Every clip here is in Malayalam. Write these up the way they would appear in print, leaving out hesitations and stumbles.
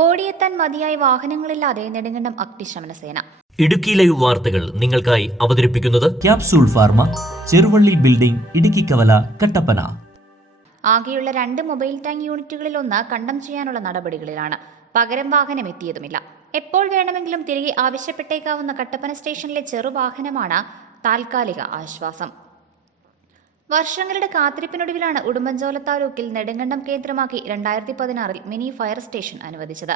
ഓടിയെത്താൻ മതിയായ വാഹനങ്ങളില്ലാതെ നെടുങ്കണ്ടം അഗ്നിശമന സേന. ഇടുക്കി ലൈവ് വാർത്തകൾ നിങ്ങൾക്കായി അവതരിപ്പിക്കുന്നത് capsule pharma, Cheruvally building, Idukki കവല, കട്ടപ്പന. ആകെയുള്ള 2 മൊബൈൽ ടാങ്ക് യൂണിറ്റുകളിൽ ഒന്ന് കണ്ടം ചെയ്യാനുള്ള നടപടികളിലാണ്. പകരം വാഹനം എത്തിയതുമില്ല. എപ്പോൾ വേണമെങ്കിലും തിരികെ ആവശ്യപ്പെട്ടേക്കാവുന്ന കട്ടപ്പന സ്റ്റേഷനിലെ ചെറുവാഹനമാണ് താൽക്കാലിക ആശ്വാസം. വർഷങ്ങളുടെ കാത്തിരിപ്പിനൊടുവിലാണ് ഉടുമ്പൻചോല താലൂക്കിൽ നെടുങ്കണ്ടം കേന്ദ്രമാക്കി 2016 മിനി ഫയർ സ്റ്റേഷൻ അനുവദിച്ചത്.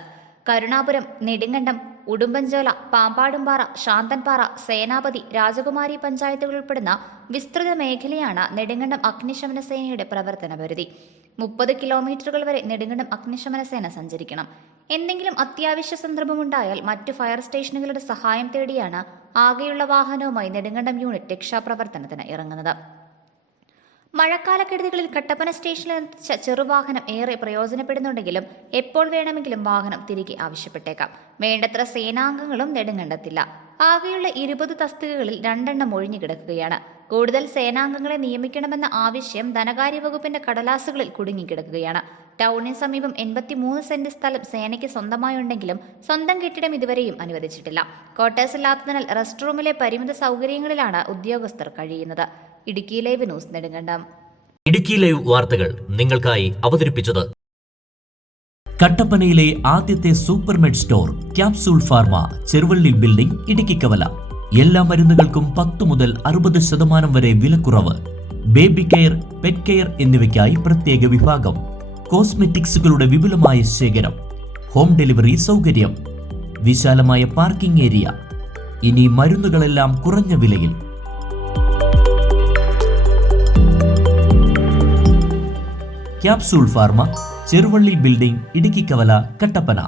കരുണാപുരം, നെടുങ്കണ്ടം, ഉടുമ്പൻചോല, പാമ്പാടുംപാറ, ശാന്തൻപാറ, സേനാപതി, രാജകുമാരി പഞ്ചായത്തുകൾ ഉൾപ്പെടുന്ന വിസ്തൃത മേഖലയാണ് നെടുങ്കണ്ടം അഗ്നിശമന സേനയുടെ പ്രവർത്തന പരിധി. 30 കിലോമീറ്ററുകൾ വരെ നെടുങ്കണ്ടം അഗ്നിശമന സേന സഞ്ചരിക്കണം. എന്തെങ്കിലും അത്യാവശ്യ സന്ദർഭമുണ്ടായാൽ മറ്റു ഫയർ സ്റ്റേഷനുകളുടെ സഹായം തേടിയാണ് ആകെയുള്ള വാഹനവുമായി നെടുങ്കണ്ടം യൂണിറ്റ് രക്ഷാപ്രവർത്തനത്തിന് ഇറങ്ങുന്നത്. മഴക്കാലക്കെടുതികളിൽ കട്ടപ്പന സ്റ്റേഷനിലെത്തിച്ച ചെറുവാഹനം ഏറെ പ്രയോജനപ്പെടുന്നുണ്ടെങ്കിലും എപ്പോൾ വേണമെങ്കിലും വാഹനം തിരികെ ആവശ്യപ്പെട്ടേക്കാം. വേണ്ടത്ര സേനാംഗങ്ങളും നെടുങ്കണ്ടത്തില്ല. ആകെയുള്ള 20 തസ്തികകളിൽ 2 എണ്ണം ഒഴിഞ്ഞുകിടക്കുകയാണ്. കൂടുതൽ സേനാംഗങ്ങളെ നിയമിക്കണമെന്ന ആവശ്യം ധനകാര്യ വകുപ്പിന്റെ കടലാസുകളിൽ കുടുങ്ങിക്കിടക്കുകയാണ്. ടൗണിന് സമീപം 83 സെന്റ് സ്ഥലം സേനയ്ക്ക് സ്വന്തമായുണ്ടെങ്കിലും സ്വന്തം കെട്ടിടം ഇതുവരെയും അനുവദിച്ചിട്ടില്ല. ക്വാർട്ടേഴ്സ് ഇല്ലാത്തതിനാൽ റെസ്റ്റ് റൂമിലെ പരിമിത സൗകര്യങ്ങളിലാണ് ഉദ്യോഗസ്ഥർ കഴിയുന്നത്. Idukki live news, Nedumkandam. Idukki live വാർത്തകൾ നിങ്ങൾക്കായി അവതരിപ്പിച്ചത് കട്ടപ്പനയിലെ ആദ്യത്തെ supermed store capsule pharma, Cheruvally building, Idukki കവല. എല്ലാ മരുന്നുകൾക്കും 10 മുതൽ 60% വരെ വിലക്കുറവ്. ബേബി കെയർ, പെറ്റ് കെയർ എന്നിവയ്ക്കായി പ്രത്യേക വിഭാഗം. കോസ്മെറ്റിക്സുകളുടെ വിപുലമായ ശേഖരം. ഹോം ഡെലിവറി സൗകര്യം. വിശാലമായ പാർക്കിംഗ് ഏരിയ. ഇനി മരുന്നുകളെല്ലാം കുറഞ്ഞ വിലയിൽ. Capsule pharma, Cheruvally building, Idukki കവല, കട്ടപ്പന.